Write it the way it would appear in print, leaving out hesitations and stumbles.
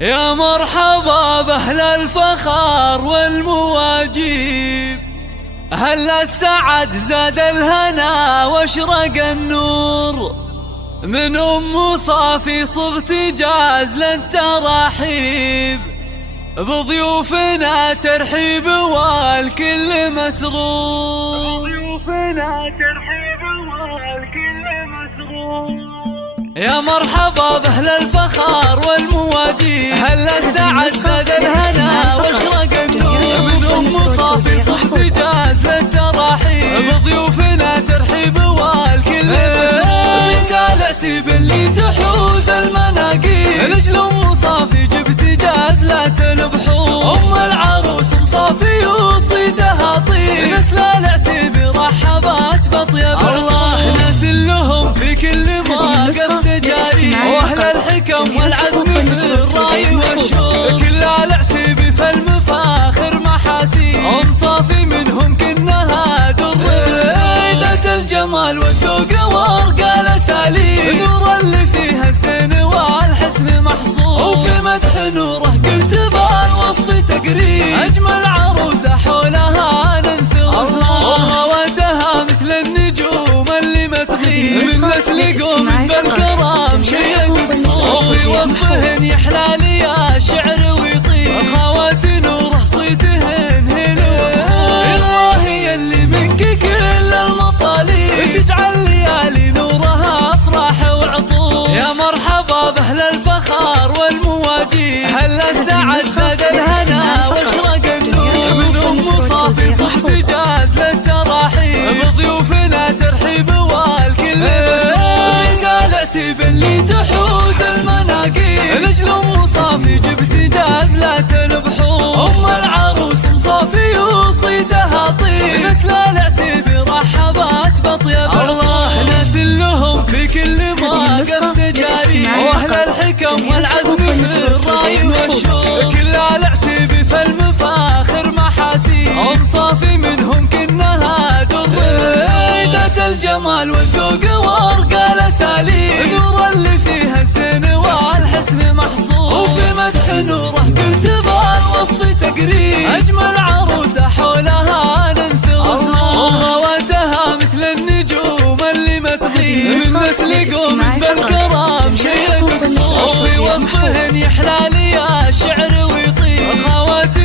يا مرحبا بأهل الفخار والمواجيب، أهل السعد زاد الهنا واشرق النور، من أم صافي صغت جاز للتراحيب، بضيوفنا ترحيب والكل مسرور، بضيوفنا ترحيب والكل مسرور. يا مرحبا بأهل الفخار والمواجيب، أهل السعد زاد الهنا واشرق النور، من أم صافي صغت جاز للتراحيب، بضيوفنا ترحيب والكل مسرور. بنت العتيب اللي تحوز المناقيب، لجل أم صافي جبت جاز لا تنبحور، أم العروس أم صافي وصيتها طيب، نسل العتيب رحبات بطيب الله، ناس لهم في كل موقف تجاري، واهل الحكم والعزم في الراي والشوق، كل العتيب في المفاخر محاسيب، أم صافي منهم كنها دريدة الجمال والذوق وارقى الاساليب، نور اللي فيها الزين والحسن محصور، وفي مدح نوره قلت بالوصف تقريب، اجمل عروسه حولها ننثر وخواتها مثل النجوم اللي ما تغيب، من نسل قوم بالكرام شيء مقصور، وفي وصفهن يحلى لي الشعر ويطيب، خوات نوره صيتهن هلو الله، هي اللي منك كل المطالب، تجعل ليالي نورها افراح وعطور. يا مرحبا باهل الفخار والمواجيب، اهل السعد زاد الهنا واشرق النور، من ام صافي صحت جاز للتراحيب، بضيوفنا ترحيب والكل مسرور. بنت العتيب اللي تحوز المناقيب، لجل ام صافي جبت جاز لا تنبحور، ام العروس ام صافي وصيتها طيب، نسل العتيب رحبات بطيب الله، ناس لهم في كل موقف تجاري، واهل الحكم والعزم في الراي والشوق، كل العتيب في المفاخر محاسيب، أم صافي منهم كنها دريدة الجمال والذوق وارقى الاساليب، نور اللي فيها الزين والحسن محصور، وفي مدح نوره قلت بالوصف تقريب، اجمل عروسه حولها ننثر وخواتها مثل النجوم اللي ما تغيب، من نسل قوم بالكرام شيء مقصور، وفي وصفهن يحلى لي الشعر ويطيب، خوات